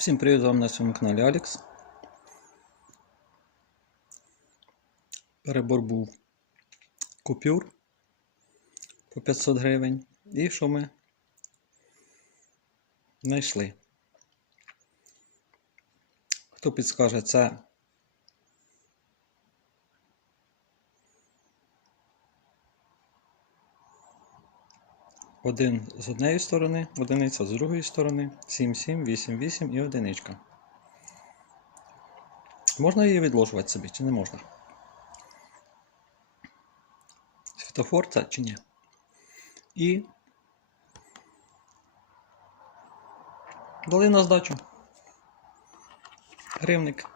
Всім привіт вам на своєму каналі Алікс. Перебор був купюр по 500 гривень. І що ми знайшли? Хто підскаже, це один з однієї сторони, одиниця з другої сторони, 7, 7, 8, 8 і одиничка. Можна її відложувати собі чи не можна? Світофор це чи ні? І дали на здачу. Гривник.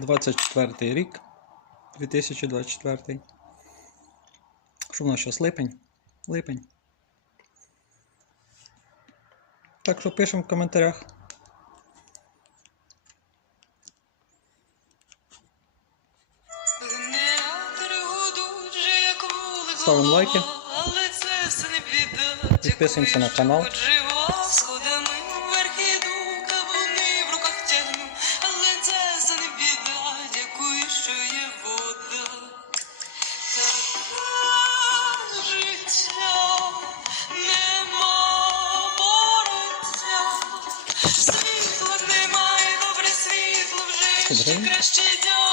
24 рік. 2024. Що в нас зараз липень? Липень. Так що пишемо в коментарях. Ставимо лайки. Підписуємося на канал. Dobra.